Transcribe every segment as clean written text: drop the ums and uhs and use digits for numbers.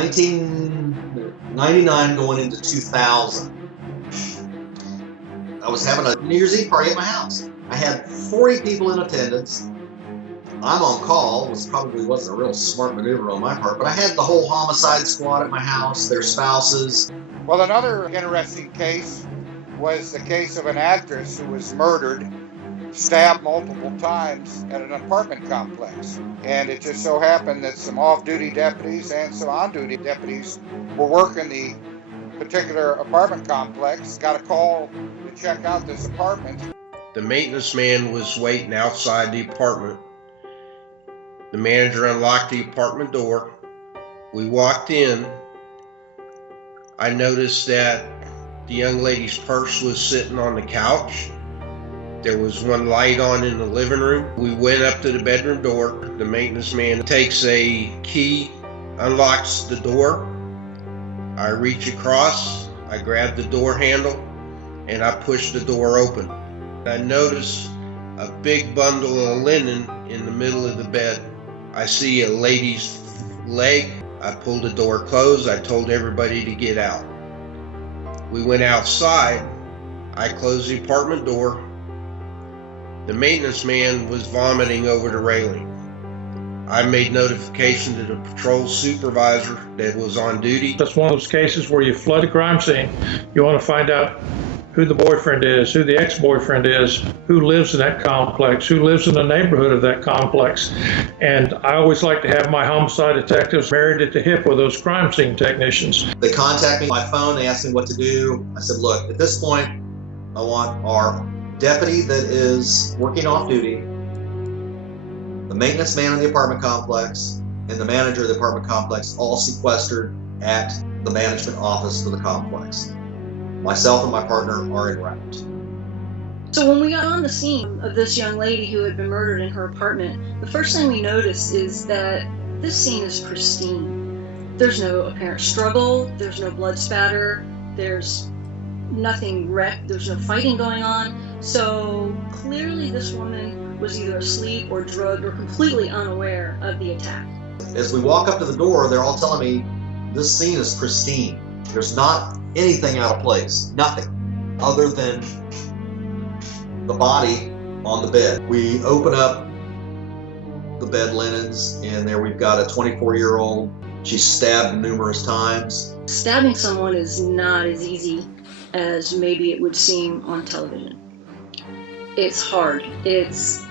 1999 going into 2000. I was having a New Year's Eve party at my house. I had 40 people in attendance. I'm on call, which probably wasn't a real smart maneuver on my part, but I had the whole homicide squad at my house, their spouses. Well, another interesting case was the case of an actress who was murdered, stabbed multiple times at an apartment complex. And it just so happened that some off-duty deputies and some on-duty deputies were working the particular apartment complex, got a call to check out this apartment. The maintenance man was waiting outside the apartment. The manager unlocked the apartment door. We walked in. I noticed that the young lady's purse was sitting on the couch. There was one light on in the living room. We went up to the bedroom door. The maintenance man takes a key, unlocks the door. I reach across, I grab the door handle, and I push the door open. I notice a big bundle of linen in the middle of the bed. I see a lady's leg. I pulled the door closed. I told everybody to get out. We went outside. I closed the apartment door. The maintenance man was vomiting over the railing. I made notification to the patrol supervisor that was on duty. That's one of those cases where you flood a crime scene. You want to find out who the boyfriend is, who the ex-boyfriend is, who lives in that complex, who lives in the neighborhood of that complex. And I always like to have my homicide detectives married at the hip with those crime scene technicians. They contact me by phone, they asked me what to do. I said, look, at this point, I want our deputy that is working off duty, the maintenance man in the apartment complex, and the manager of the apartment complex all sequestered at the management office for the complex. Myself and my partner are en route. So when we got on the scene of this young lady who had been murdered in her apartment, the first thing we noticed is that this scene is pristine. There's no apparent struggle, there's no blood spatter, there's nothing wrecked, there's no fighting going on. So clearly this woman was either asleep or drugged or completely unaware of the attack. As we walk up to the door, they're all telling me this scene is pristine. There's not anything out of place, nothing, other than the body on the bed. We open up the bed linens, and there we've got a 24-year-old. She's stabbed numerous times. Stabbing someone is not as easy as maybe it would seem on television. It's hard, it's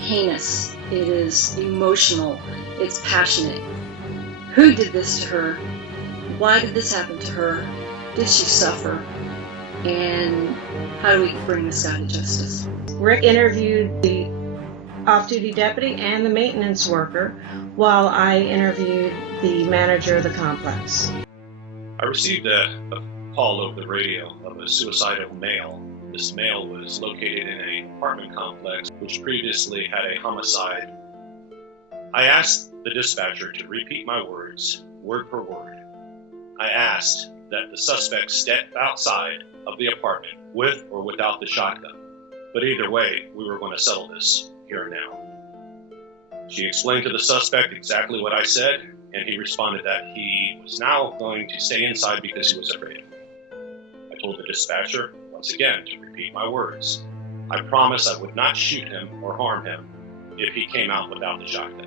heinous, it is emotional, it's passionate. Who did this to her? Why did this happen to her? Did she suffer? And how do we bring this guy to justice? Rick interviewed the off-duty deputy and the maintenance worker while I interviewed the manager of the complex. I received a call over the radio of a suicidal male. This male was located in an apartment complex which previously had a homicide. I asked the dispatcher to repeat my words, word for word. I asked that the suspect step outside of the apartment with or without the shotgun. But either way, we were going to settle this here and now. She explained to the suspect exactly what I said, and he responded that he was now going to stay inside because he was afraid. I told the dispatcher, once again, to repeat my words. I promised I would not shoot him or harm him if he came out without the shotgun.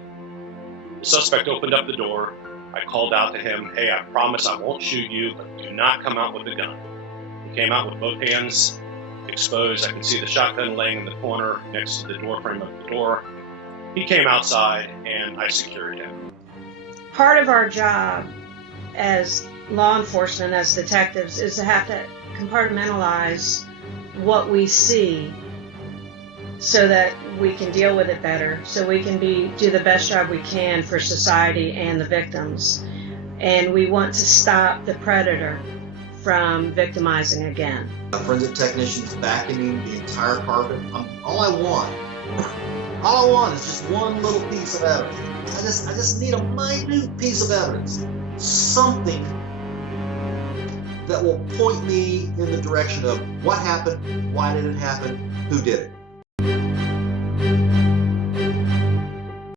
The suspect opened up the door. I called out to him, hey, I promise I won't shoot you, but do not come out with a gun. He came out with both hands exposed. I can see the shotgun laying in the corner next to the door frame of the door. He came outside and I secured him. Part of our job as law enforcement, as detectives, is to have to compartmentalize what we see so that we can deal with it better, so we can do the best job we can for society and the victims. And we want to stop the predator from victimizing again. A forensic technician's vacuuming the entire carpet. All I want is just one little piece of evidence. I just need a minute piece of evidence. Something that will point me in the direction of what happened, why did it happen, who did it.